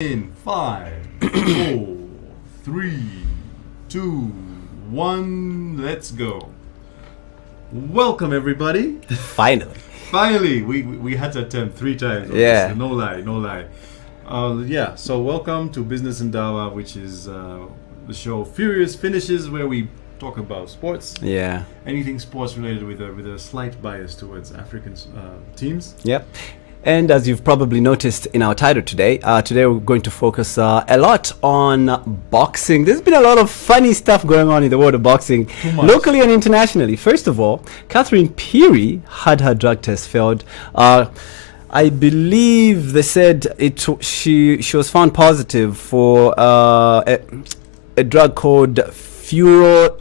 In 5, 4, 3, 2, 1, let's go. Welcome everybody. Finally, we had to attempt 3 times. Yeah. No lie. So welcome to Business and Dawa, which is the show Furious Finishes, where we talk about sports. Yeah. Anything sports related with a slight bias towards African teams. Yep. And as you've probably noticed in our title today, we're going to focus a lot on boxing. There's been a lot of funny stuff going on in the world of boxing, locally and internationally. First of all, Catherine Peary had her drug test failed. I believe they said she was found positive for a drug called furosemide.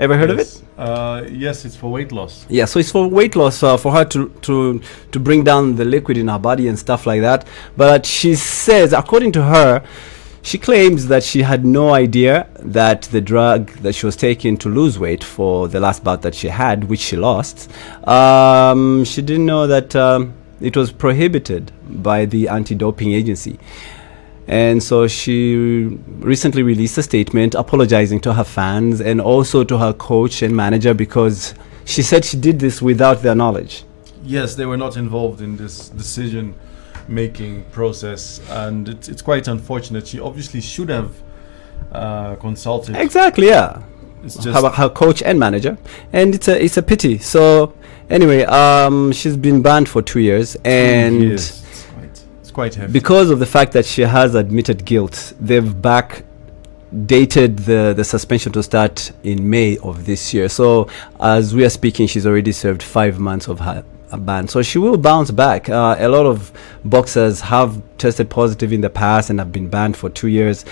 Ever heard of it? Yes, it's for weight loss. Yeah, so it's for weight loss, for her to bring down the liquid in her body and stuff like that. But she says, according to her, she claims that she had no idea that the drug that she was taking to lose weight for the last bout that she had, which she lost, she didn't know that it was prohibited by the anti-doping agency. And so she recently released a statement apologizing to her fans and also to her coach and manager, because she said she did this without their knowledge. Yes, they were not involved in this decision-making process, and it's quite unfortunate. She obviously should have consulted. Exactly, yeah. It's just her coach and manager, and it's a pity. So anyway, she's been banned for 2 years, and quite heavy. Because of the fact that she has admitted guilt, they've backdated the suspension to start in May of this year. So as we are speaking, she's already served 5 months of her ban. So she will bounce back. A lot of boxers have tested positive in the past and have been banned for 2 years,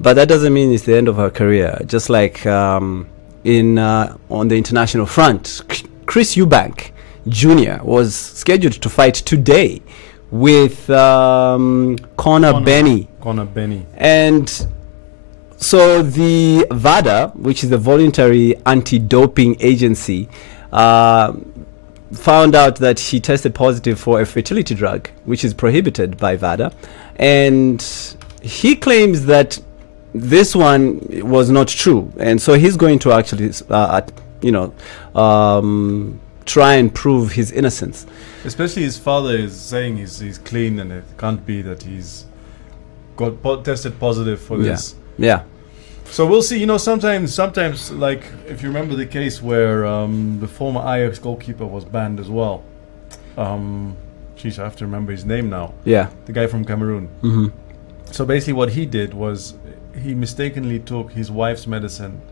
but that doesn't mean it's the end of her career. Just like on the international front, Chris Eubank Jr. was scheduled to fight today with Conor Benny. And so the VADA, which is the Voluntary Anti-Doping Agency, found out that he tested positive for a fertility drug, which is prohibited by VADA. And he claims that this one was not true. And so he's going to actually, try and prove his innocence. Especially his father is saying he's clean, and it can't be that he's got tested positive for this. Yeah. So we'll see. Sometimes, like if you remember the case where the former Ajax goalkeeper was banned as well. I have to remember his name now. Yeah. The guy from Cameroon. Mm-hmm. So basically, what he did was he mistakenly took his wife's medicine.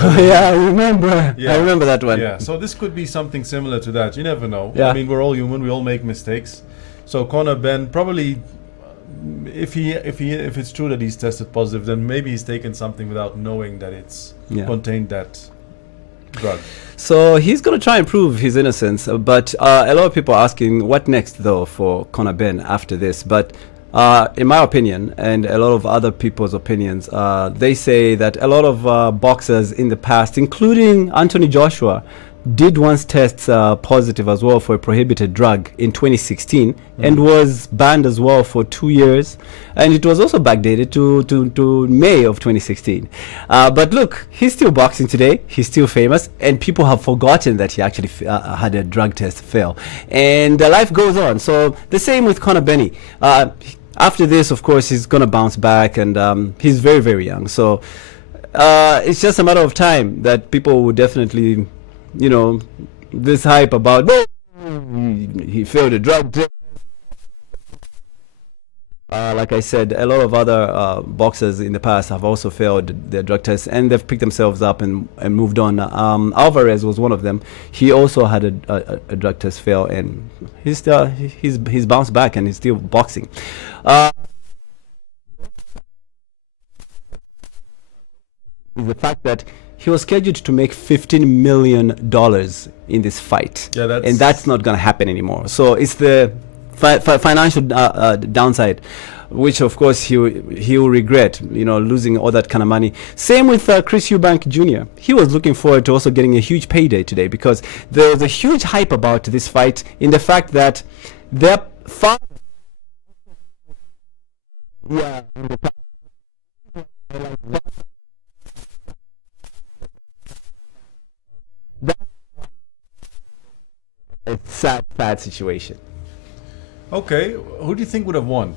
Yeah, I remember that one. Yeah, so this could be something similar to that. You never know. Yeah. I mean, we're all human. We all make mistakes. So Conor Ben probably, if it's true that he's tested positive, then maybe he's taken something without knowing that it's contained that drug. So he's going to try and prove his innocence. But a lot of people are asking, what next though for Conor Ben after this? But in my opinion, and a lot of other people's opinions, they say that a lot of boxers in the past, including Anthony Joshua, did once test positive as well for a prohibited drug in 2016 and was banned as well for 2 years. And it was also backdated to May of 2016. But look, he's still boxing today. He's still famous. And people have forgotten that he actually had a drug test fail. And life goes on. So the same with Conor Benny. After this, of course, he's going to bounce back, and he's very, very young. So it's just a matter of time that people will definitely, this hype about, he failed a drug test. Like I said, a lot of other boxers in the past have also failed their drug tests, and they've picked themselves up and moved on. Alvarez was one of them. He also had a drug test fail, and he's bounced back and he's still boxing. The fact that he was scheduled to make $15 million in this fight, and that's not going to happen anymore. So it's the financial downside, which of course he will regret, losing all that kind of money. Same with Chris Eubank Jr. He was looking forward to also getting a huge payday today, because there was a huge hype about this fight in the fact that their father Yeah. That's a sad situation. Okay, who do you think would have won?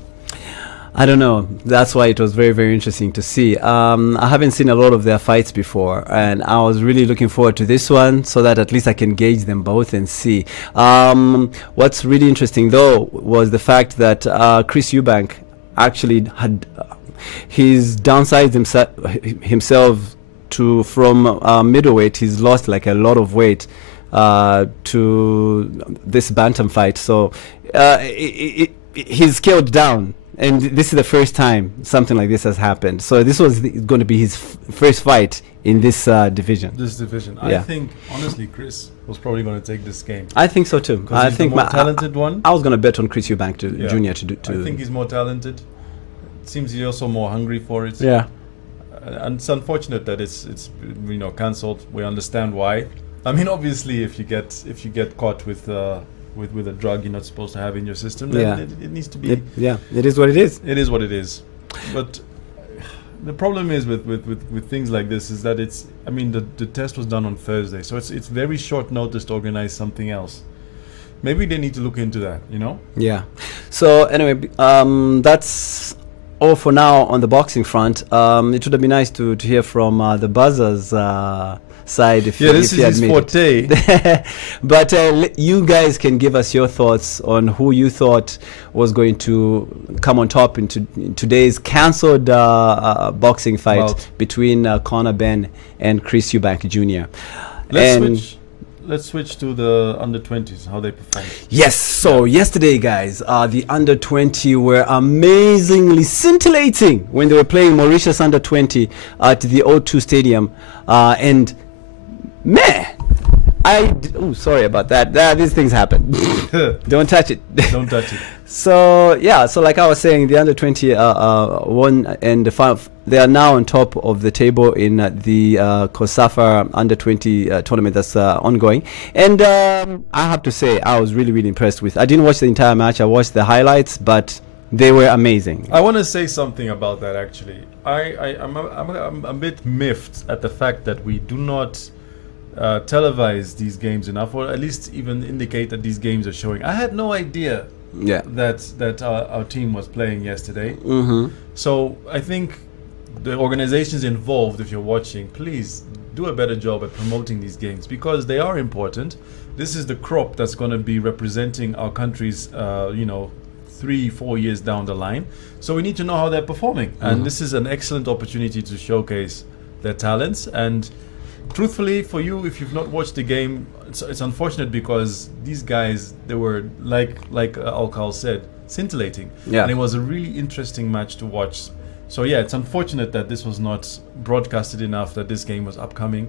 I don't know. That's why it was very, very interesting to see. I haven't seen a lot of their fights before, and I was really looking forward to this one so that at least I can gauge them both and see. What's really interesting, though, was the fact that Chris Eubank actually had he's downsized himself to from middleweight. He's lost like a lot of weight to this bantam fight, so he's scaled down. And this is the first time something like this has happened. So this was going to be his first fight in this division. I think, honestly, Chris was probably going to take this game. I think so too. I think the more talented one. I was going to bet on Chris Eubank Jr. to I think he's more talented. It seems he's also more hungry for it. Yeah. And it's unfortunate that it's cancelled. We understand why. I mean, obviously, if you get caught with a drug you're not supposed to have in your system, then it needs to be. It is what it is. It is what it is. But the problem is with things like this is that the test was done on Thursday, so it's very short notice to organize something else. Maybe they need to look into that, Yeah. So anyway, that's all for now on the boxing front. It would have been nice to hear from the Buzzr's side if this is his forte. But you guys can give us your thoughts on who you thought was going to come on top in today's cancelled boxing fight between Conor Benn and Chris Eubank Jr. Let's switch to the under-20s, how they performed. Yes, so yesterday, guys, the under-20 were amazingly scintillating when they were playing Mauritius under-20 at the O2 Stadium. And man, sorry about that. These things happen. Don't touch it. Don't touch it. So like I was saying, the under-20 won, and they are now on top of the table in the COSAFA under-20 tournament that's ongoing. And I have to say, I was really, really impressed with. I didn't watch the entire match. I watched the highlights, but they were amazing. I want to say something about that. Actually, I'm a bit miffed at the fact that we do not televise these games enough, or at least even indicate that these games are showing. I had no idea that our team was playing yesterday. Mm-hmm. So I think the organizations involved, if you're watching, please do a better job at promoting these games, because they are important. This is the crop that's going to be representing our countries 3-4 years down the line. So we need to know how they're performing. Mm-hmm. And this is an excellent opportunity to showcase their talents. And truthfully, for you, if you've not watched the game, it's unfortunate, because these guys, they were like Alkal said, scintillating. Yeah. And it was a really interesting match to watch. So it's unfortunate that this was not broadcasted enough, that this game was upcoming,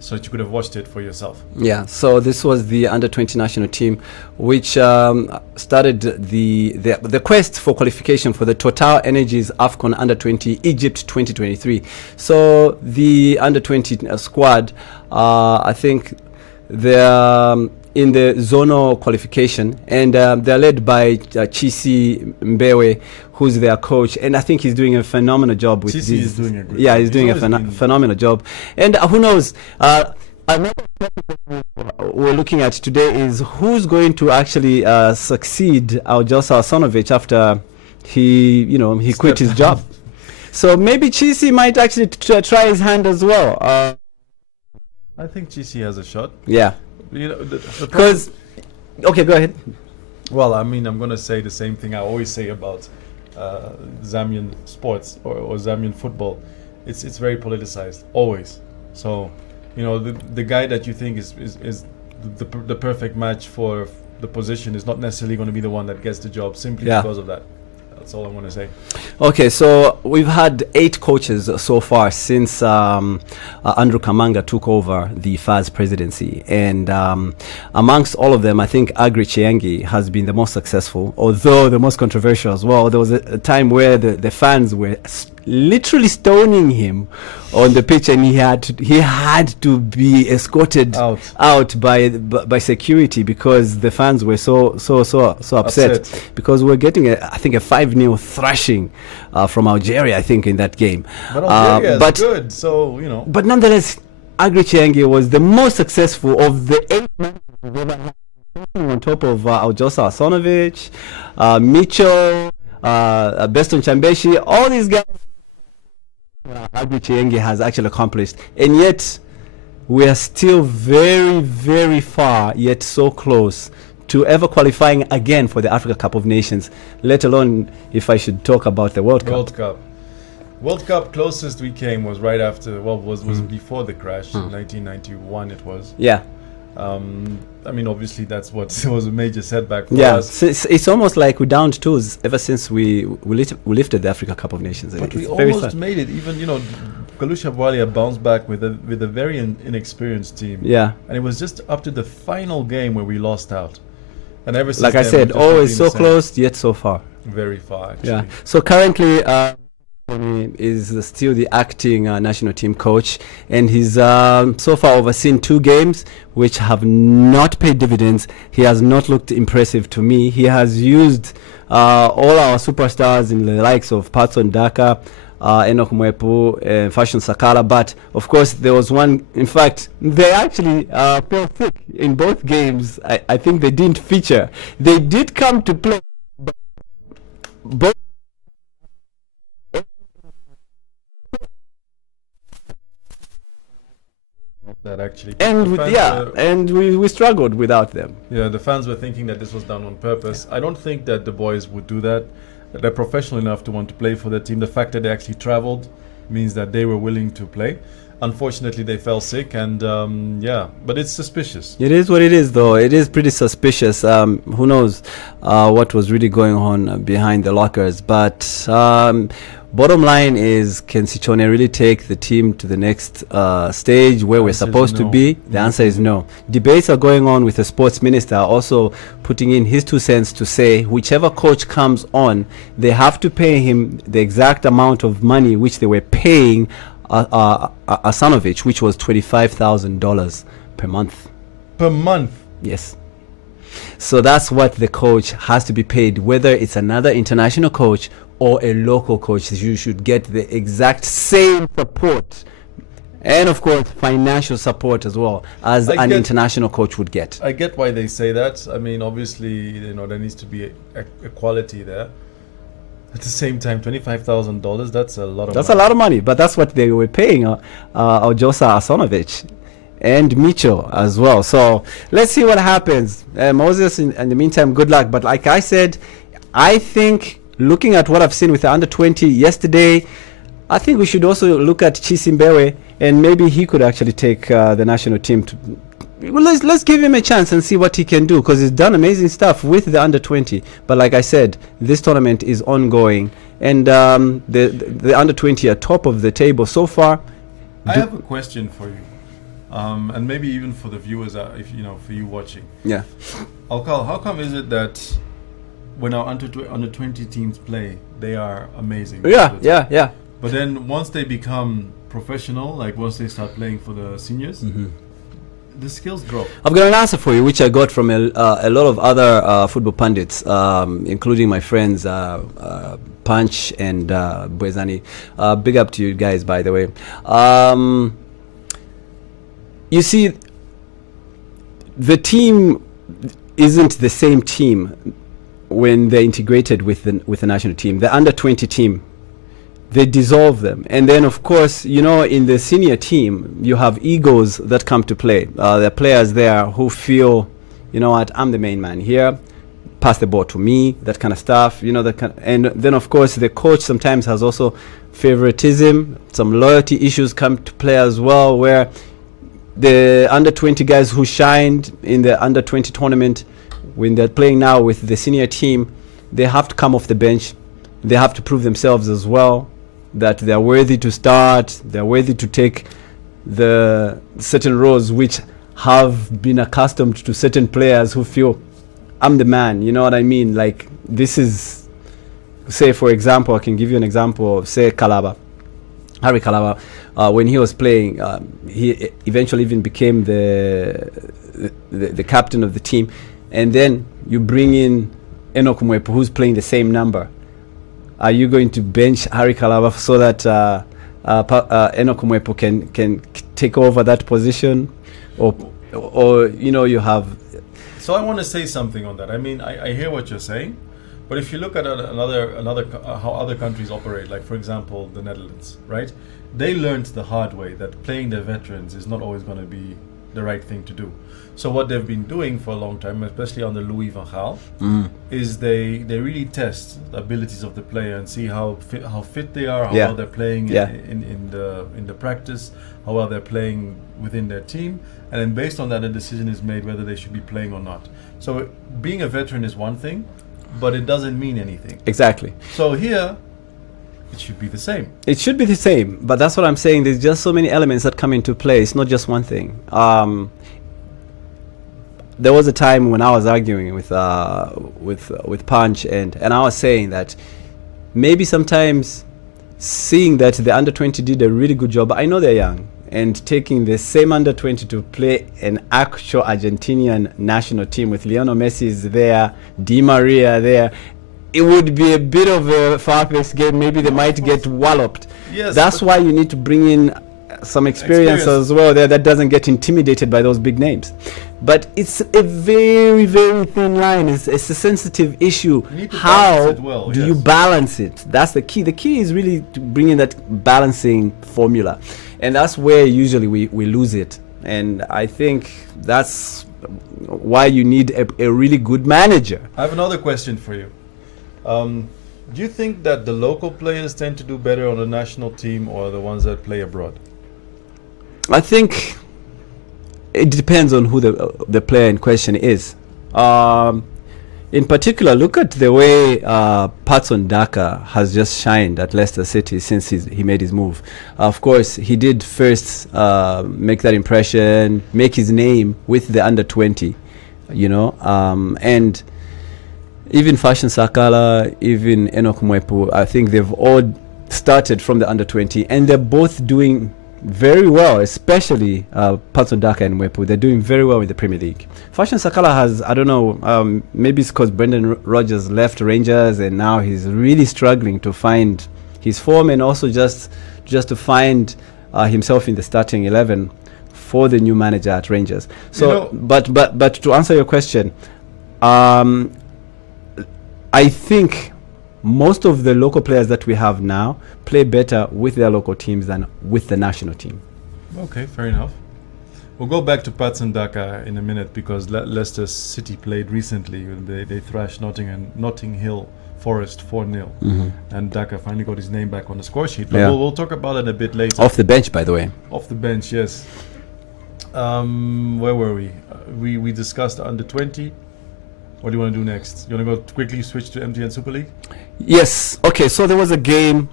so that you could have watched it for yourself. Yeah, so this was the under-20 national team, which started the quest for qualification for the Total Energies AFCON under-20 Egypt 2023. So the under-20 squad, I think they're in the zonal qualification, and they're led by Chisi Mbewe, who's their coach, and I think he's doing a phenomenal job with Chisi is doing a great job. He's doing a phenomenal job. And who knows, another topic we're looking at today is who's going to actually succeed Aljosa Osanovic after he quit his job. So maybe Chisi might actually try his hand as well. I think Chisi has a shot. Yeah. Because okay, go ahead. Well, I'm going to say the same thing I always say about Zambian sports or Zambian football. It's very politicized, always. So, the guy that you think is the perfect match for the position is not necessarily going to be the one that gets the job, simply because of that. That's all I want to say. Okay, so we've had 8 coaches so far since Andrew Kamanga took over the FAS presidency. And amongst all of them, I think Agri Chiangi has been the most successful, although the most controversial as well. There was a time where the fans were literally stoning him on the pitch, and he had to be escorted out by security because the fans were so upset because we were getting I think a 5-0 thrashing from Algeria, I think, in that game. But Algeria is good, so you know. But nonetheless, Agri Chienge was the most successful of the 8 men we've ever had, on top of Aljosa Asonovic, Mitchell, Beston Chambeshi, all these guys. Agri Chienge has actually accomplished, and yet we are still very, very far, yet so close to ever qualifying again for the Africa Cup of Nations, let alone if I should talk about the World Cup. World Cup closest we came was right after, was before the crash, in 1991 it was. Yeah. I mean, obviously that's what was a major setback for us. So it's almost like we downed tools ever since we lifted the Africa Cup of Nations. But we almost made it. Even, you know, Galusha Bwalia bounced back with a very inexperienced team. Yeah. And it was just up to the final game where we lost out. And ever since like I said, always so close yet so far. Very far, actually. Yeah. So currently, is still the acting national team coach, and he's so far overseen 2 games which have not paid dividends. He has not looked impressive to me. He has used all our superstars in the likes of Patson Daka, Enoch Mwepu, and Fashion Sakala, but of course there was one, in fact they actually fell sick in both games. I think they didn't feature. They did come to play, but both that actually, and we struggled without them. Yeah, the fans were thinking that this was done on purpose. I don't think that the boys would do that. They're professional enough to want to play for their team. The fact that they actually traveled means that they were willing to play. Unfortunately, they fell sick, and but it's suspicious. It is what it is, though. It is pretty suspicious. Who knows what was really going on behind the lockers, but bottom line is, can Sichone really take the team to the next stage where we're supposed to be? The answer is no. Debates are going on with the sports minister also putting in his 2 cents to say whichever coach comes on, they have to pay him the exact amount of money which they were paying Asanovic, which was $25,000 per month. Per month? Yes. So that's what the coach has to be paid, whether it's another international coach or a local coach. You should get the exact same support, and of course financial support as well as an international coach would get. I get why they say that. I mean, obviously, you know, there needs to be equality there. At the same time, $25,000, that's a lot of money. That's a lot of money, but that's what they were paying Aljosa Asonovic and Mitchell as well. So let's see what happens. Moses, in the meantime, good luck. But like I said, I think, looking at what I've seen with the under-20 yesterday, I think we should also look at Chisimbewe, and maybe he could actually take the national team to... Well, let's give him a chance and see what he can do, because he's done amazing stuff with the under-20. But like I said, this tournament is ongoing, and the under-20 are top of the table so far. I have a question for you, and maybe even for the viewers, if you know, for you watching. Yeah. Alkal, how come is it that when our under-20 teams play, they are amazing? Yeah. But then once they become professional, like once they start playing for the seniors, the skills drop. I've got an answer for you, which I got from a lot of other football pundits, including my friends Punch and Bwezani. Big up to you guys, by the way. You see, the team isn't the same team when they're integrated with the national team. The under-20 team, they dissolve them. And then, of course, you know, in the senior team, you have egos that come to play. There are players there who feel, you know what, I'm the main man here, pass the ball to me, that kind of stuff, you know. And then, of course, the coach sometimes has also favoritism. Some loyalty issues come to play as well, where the under-20 guys who shined in the under-20 tournament, when they're playing now with the senior team, they have to come off the bench. They have to prove themselves as well, that they're worthy to start, they're worthy to take the certain roles which have been accustomed to certain players who feel, I'm the man, you know what I mean? Like, this is say, for example, I can give you an example of, say, Harry Kalaba, when he was playing, he eventually even became the captain of the team. And then you bring in Enoch Mwepu, who's playing the same number. Are you going to bench Harry Kalaba so that Enoch Mwepu can take over that position? Or you have... So I want to say something on that. I mean, I hear what you're saying, but if you look at how other countries operate, like for example the Netherlands, right? They learned the hard way that playing their veterans is not always going to be the right thing to do. So what they've been doing for a long time, especially under Louis van Gaal, is they really test the abilities of the player and see how fit they are, how well they're playing in the practice, how well they're playing within their team, and then based on that a decision is made whether they should be playing or not. So being a veteran is one thing, but it doesn't mean anything. Exactly. So here it should be the same. It should be the same, but that's what I'm saying. There's just so many elements that come into play. It's not just one thing. There was a time when I was arguing with Punch, and I was saying that maybe sometimes seeing that the under-20 did a really good job. I know they're young, and taking the same under-20 to play an actual Argentinian national team with Lionel Messi is there, Di Maria there, it would be a bit of a far-fetched game. Maybe they might get walloped. Yes, that's why you need to bring in some experience as well there that doesn't get intimidated by those big names. But it's a very, very thin line. It's a sensitive issue. How do you balance it? That's the key. The key is really to bring in that balancing formula. And that's where usually we lose it. And I think that's why you need a really good manager. I have another question for you. Do you think that the local players tend to do better on the national team or the ones that play abroad? I think it depends on who the player in question is. In particular, look at the way Patson Daka has just shined at Leicester City since he made his move. Of course, he did first make that impression, make his name with the under-20, and even Fashion Sakala, even Enoch Mwepu, I think they've all started from the under-20, and they're both doing very well, especially Patson Daka and Mwepu. They're doing very well in the Premier League. Fashion Sakala has, I don't know, maybe it's because Brendan Rodgers left Rangers and now he's really struggling to find his form and also just to find himself in the starting 11 for the new manager at Rangers. So, but to answer your question, I think most of the local players that we have now play better with their local teams than with the national team. Okay, fair enough. We'll go back to Patson Daka in a minute because Leicester City played recently. They thrashed Notting Hill Forest 4-0. And Daka finally got his name back on the score sheet. But we'll talk about it a bit later. Off the bench, by the way. Off the bench, yes. Where were we? We discussed under 20. What do you want to do next? You want to go quickly switch to MTN Super League? Yes. Okay. So there was a game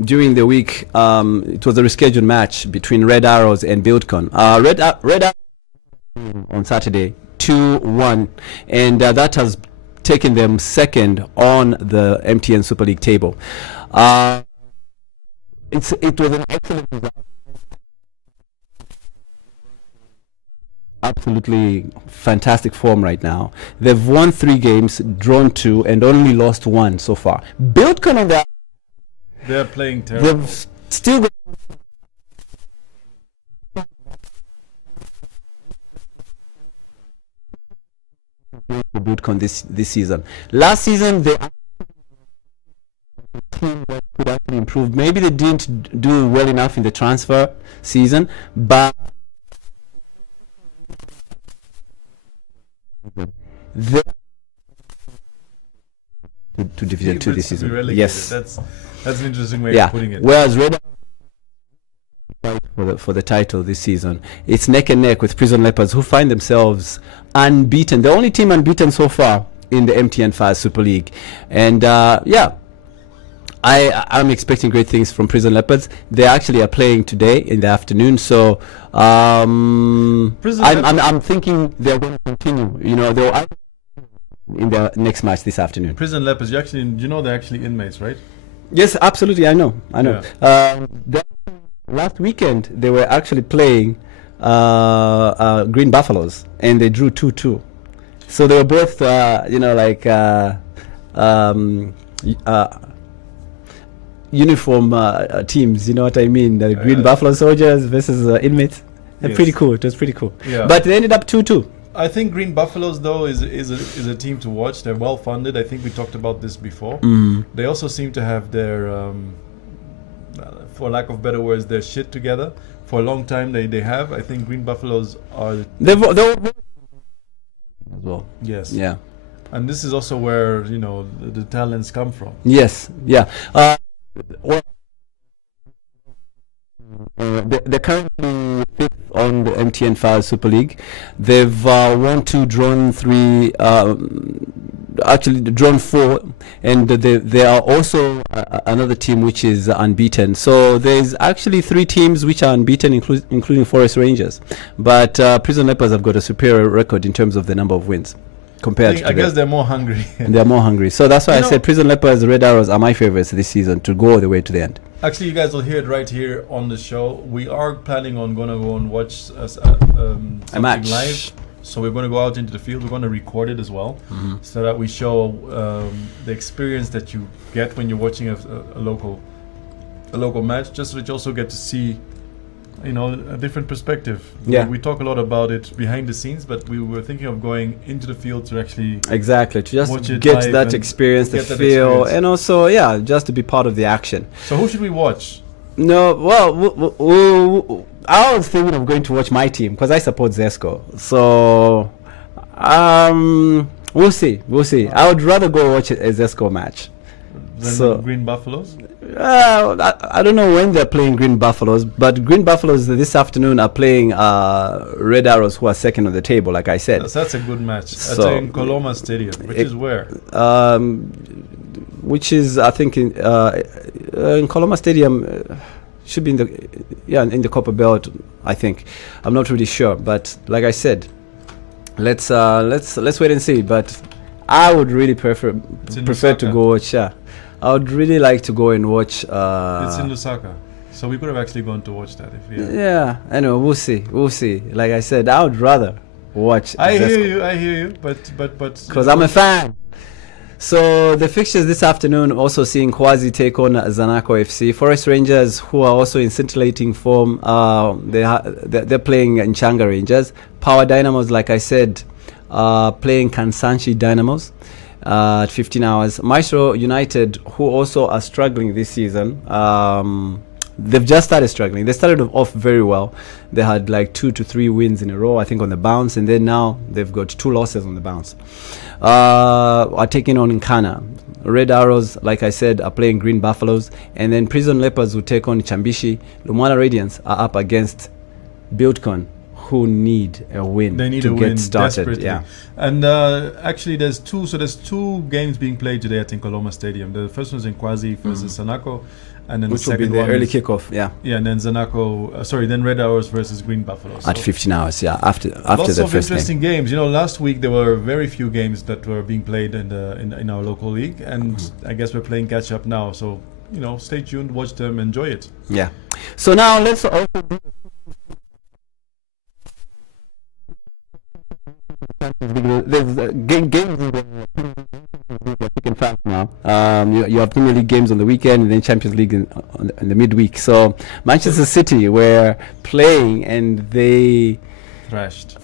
during the week. It was a rescheduled match between Red Arrows and Buildcon. Red Arrows on Saturday 2-1, and that has taken them second on the MTN Super League table. It was an excellent result. Absolutely fantastic form right now. They've won 3 games, drawn 2, and only lost 1 so far. Buildcon on that, they're playing terrible. They've still got Buildcon this season. Last season they team that could actually improve. Maybe they didn't do well enough in the transfer season, but to Division 2 this season. Yes, that's an interesting way of putting it. Whereas Red for the title this season, it's neck and neck with Prison Leopards, who find themselves unbeaten. The only team unbeaten so far in the MTN 5 Super League, and I'm expecting great things from Prison Leopards. They actually are playing today in the afternoon, so I'm thinking they're going to continue. in their next match this afternoon. Prison Leopards, they're actually inmates, right? Yes, absolutely. I know. Last weekend they were actually playing Green Buffaloes, and they drew 2-2. So they were both, uniform teams. You know what I mean? The Green Buffalo Soldiers versus inmates. Yes. Pretty cool. It was pretty cool. Yeah. But they ended up 2-2. I think Green Buffaloes, though, is a team to watch. They're well funded. I think we talked about this before. They also seem to have their, for lack of better words, their shit together. For a long time, they have. I think Green Buffaloes are. They're as well. Yes. Yeah. And this is also where the talents come from. Yes. Yeah. They're currently fifth on the MTN 5 Super League. They've won 2, drawn 3, actually drawn 4, and they are also another team which is unbeaten. So there's actually 3 teams which are unbeaten, including Forest Rangers. But Prison Leopards have got a superior record in terms of the number of wins. I guess they're more hungry. They're more hungry. So that's why I said Prison Leopards, Red Arrows are my favorites this season to go all the way to the end. Actually, you guys will hear it right here on the show. We are planning on going to go and watch a match live. So we're going to go out into the field. We're going to record it as well, so that we show the experience that you get when you're watching a local match. Just so that you also get to see a different perspective. Yeah. We talk a lot about it behind the scenes, but we were thinking of going into the field to actually to just get that experience, the feel, and also just to be part of the action. So who should we watch? No, well, I was thinking of going to watch my team because I support Zesco. So we'll see. I would rather go watch a Zesco match than Green Buffaloes. I don't know when they're playing Green Buffaloes, but Green Buffaloes this afternoon are playing Red Arrows, who are second on the table, like I said. That's a good match. That's in Coloma Stadium, which is where? Which is, I think, in Coloma Stadium, should be in the Copper Belt, I think. I'm not really sure, but like I said, let's wait and see. But I would really prefer to go watch. I would really like to go and watch. It's in Lusaka, so we could have actually gone to watch that if we. Yeah, I know. We'll see. Like I said, I would rather watch. I hear you, but because I'm a fan. So the fixtures this afternoon also seeing Kwazi take on Zanaco FC. Forest Rangers, who are also in scintillating form, they're playing Nchanga Rangers. Power Dynamos, like I said, playing Kansanshi Dynamos at 15 hours. Maestro United, who also are struggling this season. They've just started struggling. They started off very well. They had like 2 to 3 wins in a row, I think, on the bounce, and then now they've got 2 losses on the bounce. Are taking on Nkana. Red Arrows, like I said, are playing Green Buffaloes, and then Prison Leopards will take on Chambishi. Lumwana Radiants are up against Buildcon, who need a win to get started. Desperately. Yeah. And actually, there's two games being played today at Nkoloma Stadium. The first one's in Kwazi versus Sanako, and then which the second will be the one early kickoff. Yeah, and then then Red Arrows versus Green Buffaloes at 15 hours. Yeah, after lots the of first interesting game. games. Last week there were very few games that were being played in our local league, and I guess we're playing catch up now. So stay tuned, watch them, enjoy it. Yeah. So now let's also do. There's games in fast now. You have Premier League games on the weekend and then Champions League in the midweek. So Manchester City were playing and they thrashed.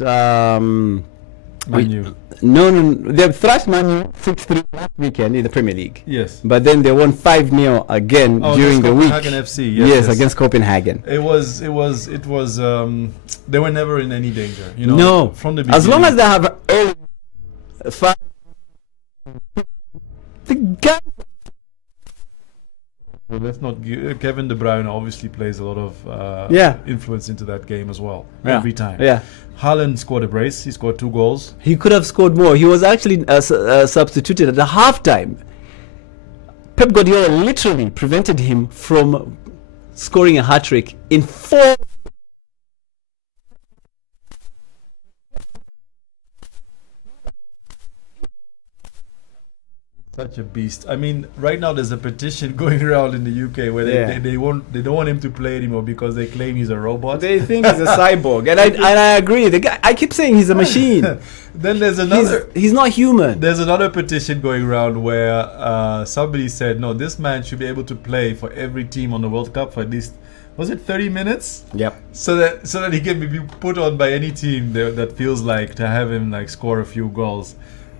Man U. No, they thrashed Man U 6-3 last weekend in the Premier League. Yes. But then they won 5-0 again during the week. Copenhagen FC. Yes, against Copenhagen. It was. They were never in any danger. No. From the beginning. As long as they have early the guy. Well, let's not. Kevin De Bruyne obviously plays a lot of influence into that game as well. Every time. Yeah. Haaland scored a brace. He scored 2 goals. He could have scored more. He was actually substituted at the halftime. Pep Guardiola literally prevented him from scoring a hat-trick in 4. Such a beast. I mean, right now there's a petition going around in the UK where they don't want him to play anymore because they claim he's a robot. They think he's a cyborg, and I agree. The guy, I keep saying he's a machine. Then there's another. He's not human. There's another petition going around where somebody said, no, this man should be able to play for every team on the World Cup for at least, was it 30 minutes? Yep. So that he can be put on by any team that feels like to have him like score a few goals.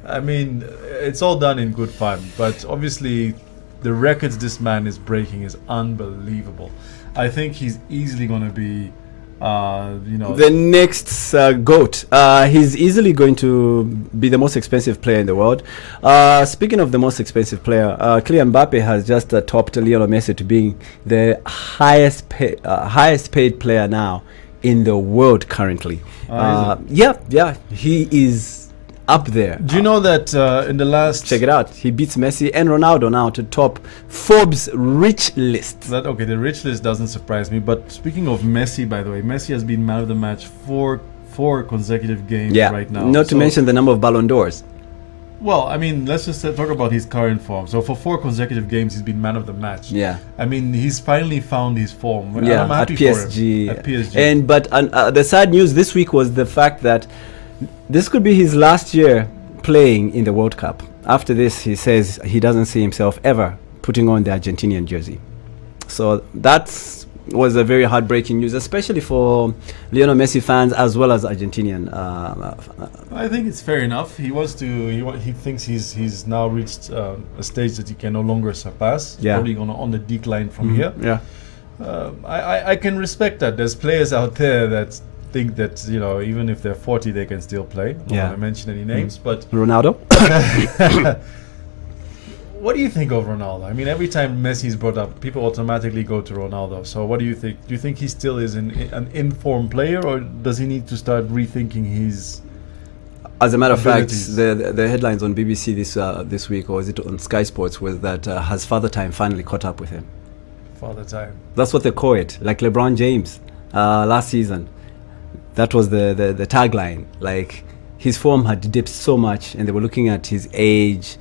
I mean, it's all done in good fun, but obviously the records this man is breaking is unbelievable. I think he's easily going to be, the next GOAT. He's easily going to be the most expensive player in the world. Speaking of the most expensive player, Kylian Mbappe has just topped Lionel Messi to being the highest paid player now in the world currently. Yeah, he is up there. Do you know that in the last... Check it out. He beats Messi and Ronaldo now to top Forbes' rich list. The rich list doesn't surprise me. But speaking of Messi, by the way, Messi has been man of the match four consecutive games right now. Not to mention the number of Ballon d'Ors. Well, I mean, let's just talk about his current form. So for 4 consecutive games, he's been man of the match. Yeah. I mean, he's finally found his form. Yeah, I'm happy PSG. for him. At PSG. But the sad news this week was the fact that this could be his last year playing in the World Cup. After this, he says he doesn't see himself ever putting on the Argentinian jersey. So that was a very heartbreaking news, especially for Lionel Messi fans as well as Argentinian. I think it's fair enough. He wants to. He thinks he's now reached a stage that he can no longer surpass. Yeah. Probably on the decline from here. Yeah. I can respect that. There's players out there that think that even if they're 40 they can still play. I don't want to mention any names, but Ronaldo. What do you think of Ronaldo? I mean, every time Messi's brought up, people automatically go to Ronaldo. So what do you think? Do you think he still is an informed player, or does he need to start rethinking his? As a matter of fact, abilities? the headlines on BBC this week, or is it on Sky Sports, was that has Father Time finally caught up with him. Father Time. That's what they call it, like LeBron James last season. That was the tagline. Like, his form had dipped so much, and they were looking at his age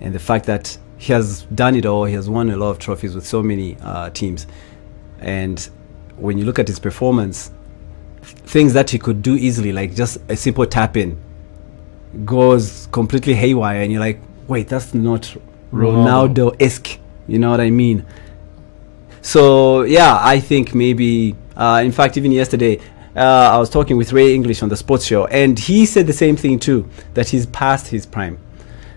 and the fact that he has done it all. He has won a lot of trophies with so many teams. And when you look at his performance, things that he could do easily, like just a simple tap in, goes completely haywire, and you're like, wait, that's not Ronaldo-esque. You know what I mean? So, yeah, I think maybe, in fact, even yesterday, I was talking with Ray English on the sports show, and he said the same thing too, that he's past his prime.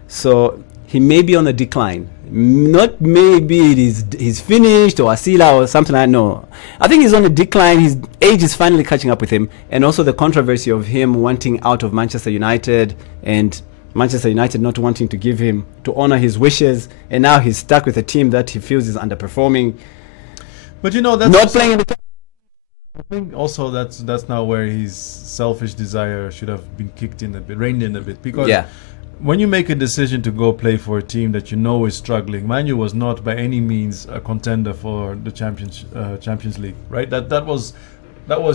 So he may be on a decline. Not maybe he's finished or Asila or something like that. No. I think he's on a decline. His age is finally catching up with him. And also the controversy of him wanting out of Manchester United and Manchester United not wanting to give him, to honor his wishes. And now he's stuck with a team that he feels is underperforming. But that's not playing in the I think also that's now where his selfish desire should have been reined in a bit, because when you make a decision to go play for a team that is struggling, Man U was not by any means a contender for the Champions League, right? That was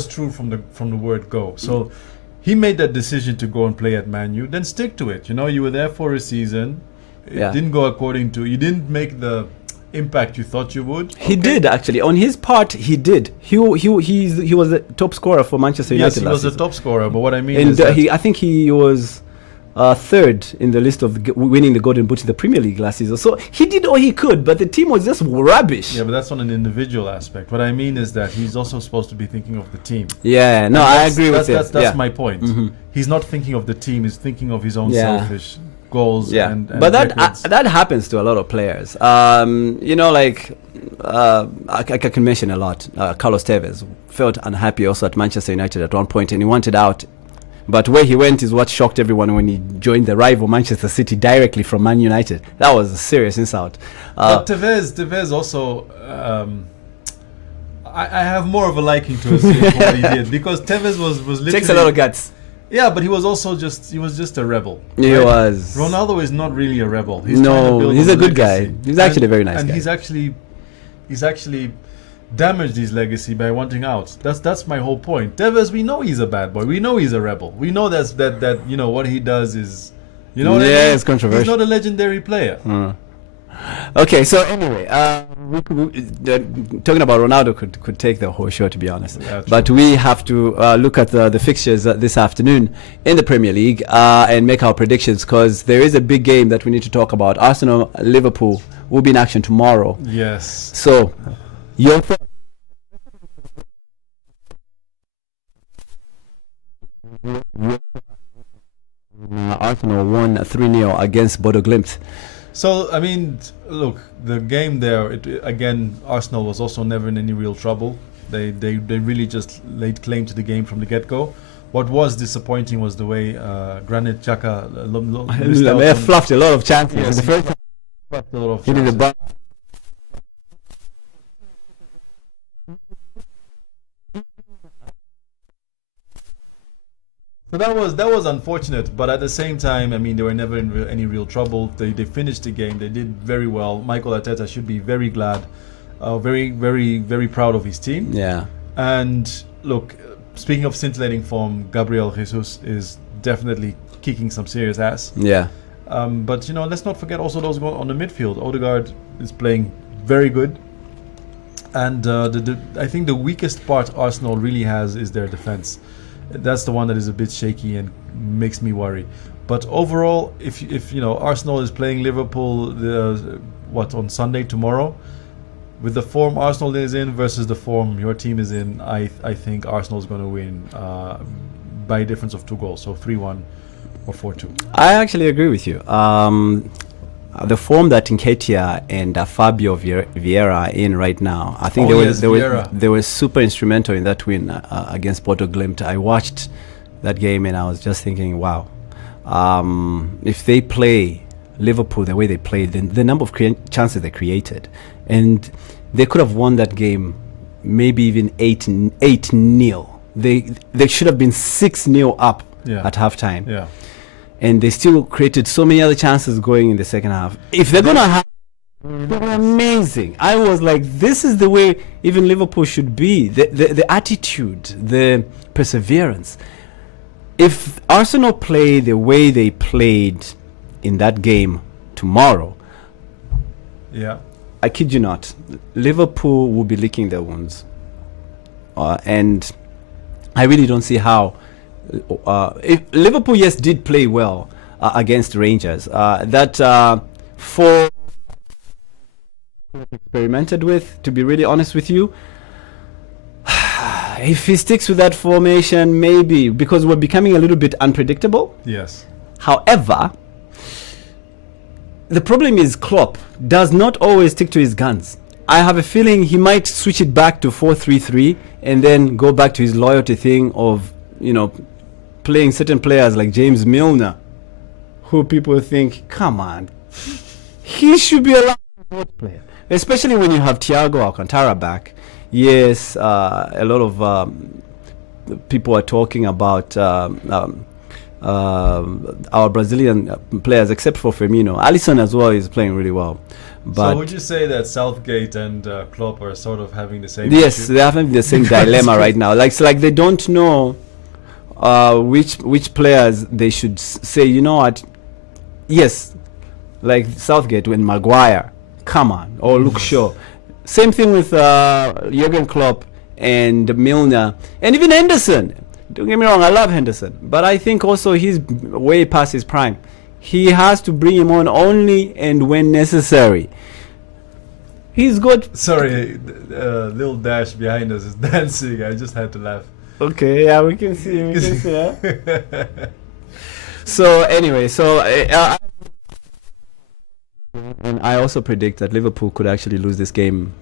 true from the word go. So he made that decision to go and play at Man U. Then stick to it. You were there for a season. It didn't go according to. You didn't make the impact you thought you would. He did, actually. On his part, he did. He was the top scorer for Manchester United. Yes, he was the top scorer. But what I mean is that I think he was third in the list of winning the Golden Boot in the Premier League last season. So he did all he could, but the team was just rubbish. Yeah, but that's on an individual aspect. What I mean is that he's also supposed to be thinking of the team. Yeah, no, I agree with that. That's my point. Mm-hmm. He's not thinking of the team. He's thinking of his own selfish goals. And but that happens to a lot of players. I can mention a lot. Carlos Tevez felt unhappy also at Manchester United at one point, and he wanted out. But where he went is what shocked everyone when he joined the rival Manchester City directly from Man United. That was a serious insult. But Tevez also, I have more of a liking to him for what he did, because Tevez was literally takes a lot of guts. Yeah, but he was just a rebel. He was. Ronaldo is not really a rebel. He's a good guy. He's actually a very nice guy. And he's actually damaged his legacy by wanting out. That's my whole point. Tevez, we know he's a bad boy. We know he's a rebel. We know that what he does is You know what I mean? Yeah, it's controversial. He's not a legendary player. Okay, so anyway, talking about Ronaldo could take the whole show, to be honest. Yeah, but we have to look at the fixtures this afternoon in the Premier League and make our predictions, because there is a big game that we need to talk about. Arsenal, Liverpool will be in action tomorrow. Yes. So, your thoughts? Arsenal won 3-0 against Bodo Glimt. So, I mean, look, the game there, again, Arsenal was also never in any real trouble. They really just laid claim to the game from the get-go. What was disappointing was the way Granit Xhaka fluffed a lot of chances. Yes, the first time fluffed a lot of he did chances. So that was unfortunate, but at the same time, I mean, they were never in any real trouble. They finished the game. They did very well. Michael Arteta should be very glad, very proud of his team. Yeah. And look, speaking of scintillating form, Gabriel Jesus is definitely kicking some serious ass. Yeah. But you know, let's not forget also those on the midfield. Odegaard is playing very good. And I think the weakest part Arsenal really has is their defense. That's the one that is a bit shaky and makes me worry. But overall, if you know, Arsenal is playing Liverpool on Sunday tomorrow, with the form Arsenal is in versus the form your team is in, I think Arsenal is going to win by a difference of 2 goals, so 3-1 or 4-2. I actually agree with you. The form that Nketiah and Fabio Vieira are in right now, I think they were super instrumental in that win against Bodo Glimt. I watched that game and I was just thinking, wow, if they play Liverpool the way they played, then the number of chances they created, and they could have won that game, maybe even 8-0. They should have been 6-0 up at halftime. Yeah. And they still created so many other chances going in the second half. If they're going to have... They're amazing. I was like, this is the way even Liverpool should be. The attitude, the perseverance. If Arsenal play the way they played in that game tomorrow, I kid you not, Liverpool will be licking their wounds. And I really don't see how... if Liverpool, yes, did play well against Rangers. That 4 experimented with, to be really honest with you. If he sticks with that formation, maybe, because we're becoming a little bit unpredictable. Yes. However, the problem is Klopp does not always stick to his guns. I have a feeling he might switch it back to 4-3-3 and then go back to his loyalty thing of, you know, playing certain players like James Milner, who people think, come on, he should be allowed to play, especially when you have Thiago Alcantara back. Yes, a lot of people are talking about our Brazilian players, except for Firmino. Alisson as well is playing really well. But so would you say that Southgate and Klopp are sort of having the same Yes, issue? they're having the same dilemma right now. Like, it's like they don't know which players they should say, you know what, yes, like Southgate when Maguire, come on, or Luke Shaw. Same thing with Jurgen Klopp and Milner and even Henderson. Don't get me wrong, I love Henderson, but I think also he's way past his prime. He has to bring him on only and when necessary. He's good. Sorry, little Dash behind us is dancing. I just had to laugh. Okay, yeah, we can see. We can see. Yeah? So anyway, and I also predict that Liverpool could actually lose this game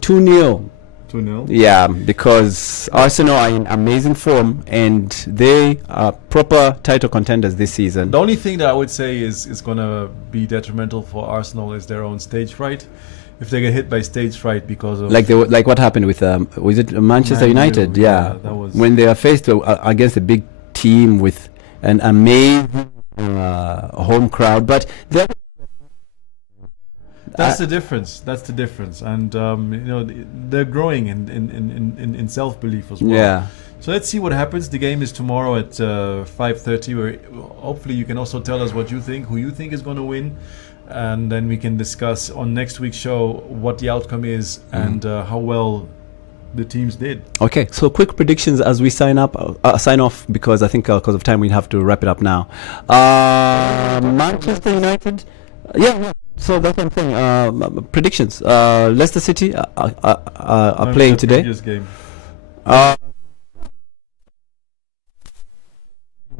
2-0. 2-0? Yeah, because Arsenal are in amazing form and they are proper title contenders this season. The only thing that I would say is going to be detrimental for Arsenal is their own stage fright. If they get hit by stage fright because of... Like what happened with, was it Manchester United? Yeah, that was... When they are faced against a big team with an amazing home crowd. But that's the difference. That's the difference. And, you know, they're growing in self-belief as well. Yeah. So let's see what happens. The game is tomorrow at 5:30. Where hopefully you can also tell us what you think, who you think is going to win, and then we can discuss on next week's show what the outcome is and how well the teams did. Okay, so quick predictions as we sign off, because I think because of time we have to wrap it up now. Manchester United. Yeah. So that's what I'm saying. Predictions. Leicester City are playing today. Game.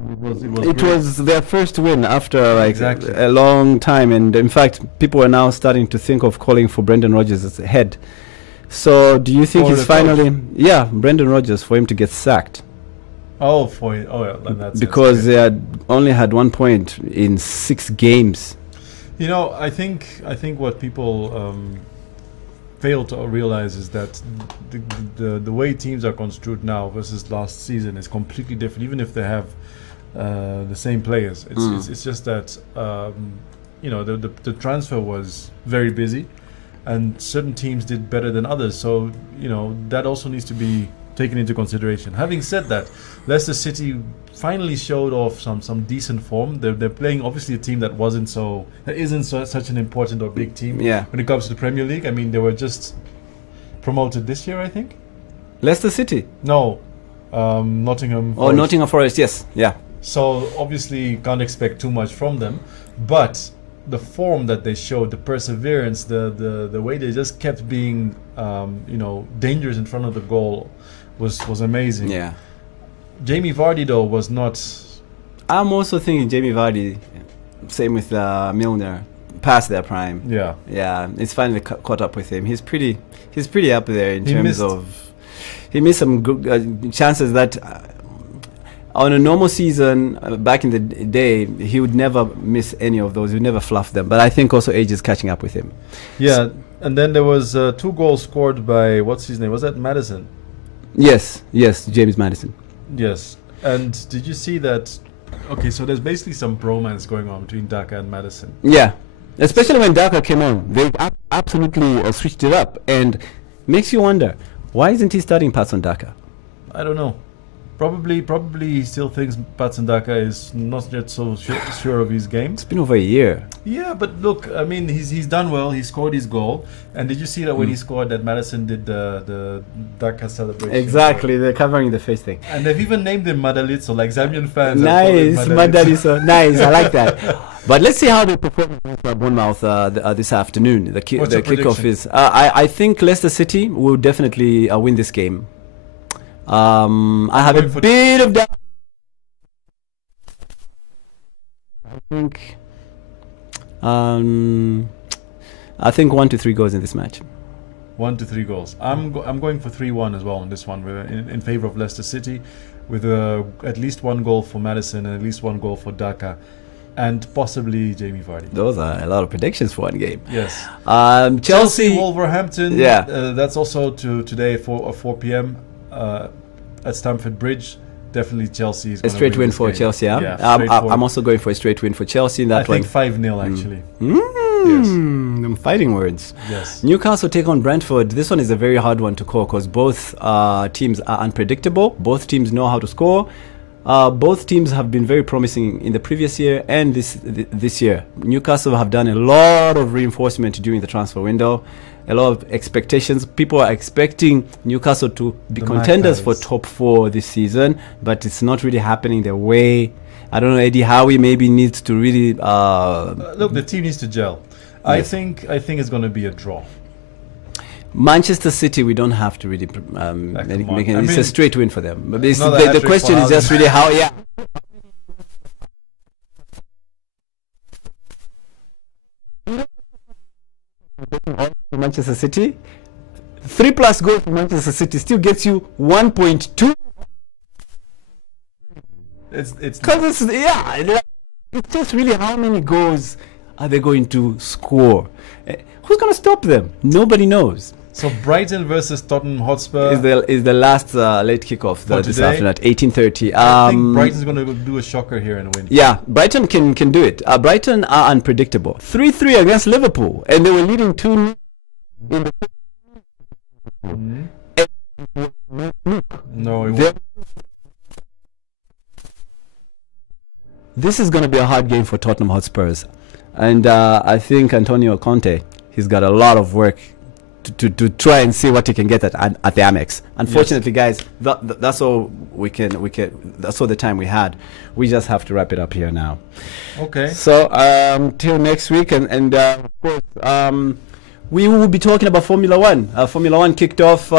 It was their first win after exactly a long time, and in fact, people are now starting to think of calling for Brendan Rodgers as head. So, do you think he's finally, Brendan Rodgers, for him to get sacked? Because they had only had 1 point in 6 games. You know, I think what people fail to realize is that the way teams are construed now versus last season is completely different. Even if they have the same players, it's just that the transfer was very busy, and certain teams did better than others. So that also needs to be taken into consideration. Having said that, Leicester City finally showed off some decent form. They're playing obviously a team that isn't such an important or big team when it comes to the Premier League. I mean, they were just promoted this year, I think. Leicester City? No, Nottingham Forest. Oh, Nottingham Forest, yes, yeah. So obviously can't expect too much from them, but the form that they showed, the perseverance, the way they just kept being dangerous in front of the goal was amazing. Yeah. Jamie Vardy though was not. I'm also thinking Jamie Vardy, same with Milner, past their prime. Yeah. Yeah, it's finally caught up with him. He's pretty up there in terms of. He missed some good chances that. On a normal season, back in the day, he would never miss any of those. He would never fluff them. But I think also age is catching up with him. Yeah, and then there was 2 goals scored by, what's his name? Was that Maddison? Yes, James Maddison. Yes. And did you see that? Okay, so there's basically some bromance going on between Daka and Maddison. Yeah, especially when Daka came on. They absolutely switched it up. And makes you wonder, why isn't he starting Patson Daka? I don't know. Probably he still thinks Patson Daka is not yet so sure of his game. It's been over a year. Yeah, but look, I mean, he's done well. He scored his goal. And did you see that when he scored that Maddison did the Daka celebration? Exactly, they're covering the face thing. And they've even named him Madalitso, like Zambian fans. Nice, Madalitso. Nice, I like that. But let's see how they perform against Bournemouth this afternoon. The kickoff is... I think Leicester City will definitely win this game. I have a bit of doubt. I think 1 to 3 goals in this match. 1 to 3 goals. I'm going for 3-1 as well on this one, in favor of Leicester City, with at least 1 goal for Maddison and at least 1 goal for Daka, and possibly Jamie Vardy. Those are a lot of predictions for one game. Yes. Chelsea, Wolverhampton. Yeah. That's also today 4 p.m. At Stamford Bridge. Definitely Chelsea is a straight win for Chelsea. Yeah, I'm also going for a straight win for Chelsea in that one. I think 5-0 actually. Yes. I'm fighting words. Yes. Newcastle take on Brentford. This one is a very hard one to call because both teams are unpredictable. Both teams know how to score. Both teams have been very promising in the previous year and this year. Newcastle have done a lot of reinforcement during the transfer window. A lot of expectations. People are expecting Newcastle to be contenders for top 4 this season, but it's not really happening the way. I don't know, Eddie Howe maybe needs to really... look, the team needs to gel. Yes. I think it's going to be a draw. Manchester City, we don't have to really make it. It's a straight win for them. But the question is just really how... Yeah. Manchester City, 3+ goals for Manchester City still gets you 1.2. It's just really how many goals are they going to score? Who's going to stop them? Nobody knows. So Brighton versus Tottenham Hotspur is the last late kickoff this afternoon at 18:30. I think Brighton's going to do a shocker here and win. Yeah, Brighton can do it. Brighton are unpredictable. 3-3 against Liverpool, and they were leading 2-0 in the. No, it this is going to be a hard game for Tottenham Hotspurs. And I think Antonio Conte, he's got a lot of work to try and see what he can get at the Amex. Unfortunately, guys, that's all we can. That's all the time we had. We just have to wrap it up here now. Okay. So till next week, and of course, we will be talking about Formula One. Formula One kicked off.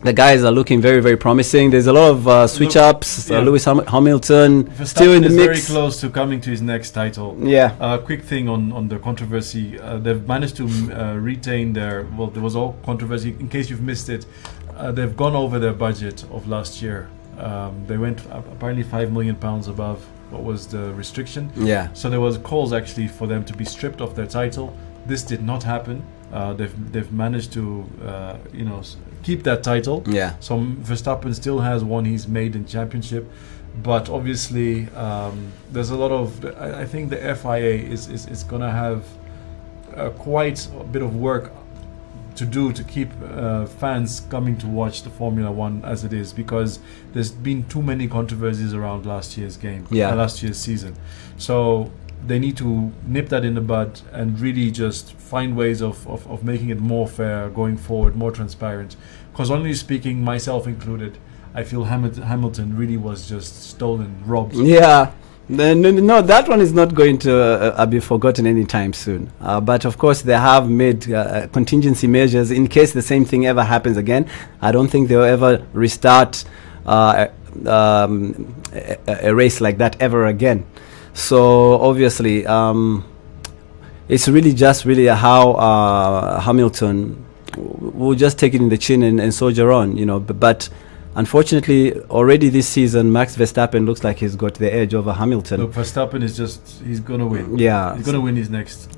The guys are looking very, very promising. There's a lot of switch-ups. Lewis Hamilton Verstappen still in the is mix. very close to coming to his next title. Yeah. Quick thing on the controversy. They've managed to retain their... Well, there was all controversy. In case you've missed it, they've gone over their budget of last year. They went apparently £5 million above what was the restriction. Yeah. So there was calls actually for them to be stripped of their title. This did not happen. They've managed to keep that title. Yeah. So Verstappen still has won his maiden championship, but obviously there's a lot of. I think the FIA is going to have quite a bit of work to do to keep fans coming to watch the Formula One as it is, because there's been too many controversies around last year's game, last year's season. So they need to nip that in the bud and really just find ways of making it more fair going forward, more transparent. Because honestly speaking, myself included, I feel Hamilton really was just stolen, robbed. Yeah. No, that one is not going to be forgotten anytime soon. But of course, they have made contingency measures in case the same thing ever happens again. I don't think they'll ever restart a race like that ever again. So obviously, it's really just how Hamilton will just take it in the chin and soldier on, But unfortunately, already this season, Max Verstappen looks like he's got the edge over Hamilton. Look, Verstappen he's going to win. Yeah. He's going to win his next.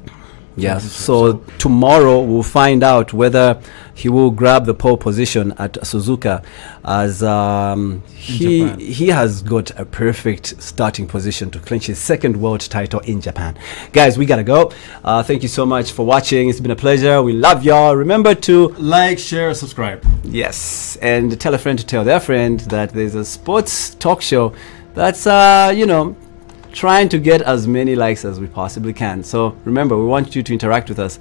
Yeah, so tomorrow we'll find out whether he will grab the pole position at Suzuka, as he has got a perfect starting position to clinch his second world title in Japan. Guys, we gotta go. Thank you so much for watching. It's been a pleasure. We love y'all. Remember to like, share, subscribe. Yes, and tell a friend to tell their friend that there's a sports talk show that's trying to get as many likes as we possibly can. So remember, we want you to interact with us.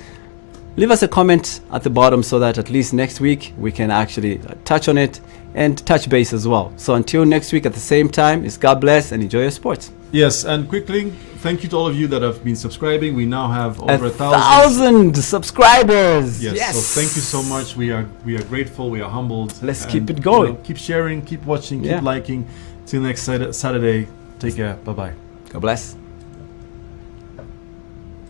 Leave us a comment at the bottom so that at least next week we can actually touch on it and touch base as well. So until next week at the same time, it's God bless and enjoy your sports. Yes, and quickly, thank you to all of you that have been subscribing. We now have over 1,000 subscribers. Yes. So thank you so much. We are grateful. We are humbled. Let's keep it going. Keep sharing, keep watching, keep liking. Till next Saturday. Take care. Bye-bye. God bless.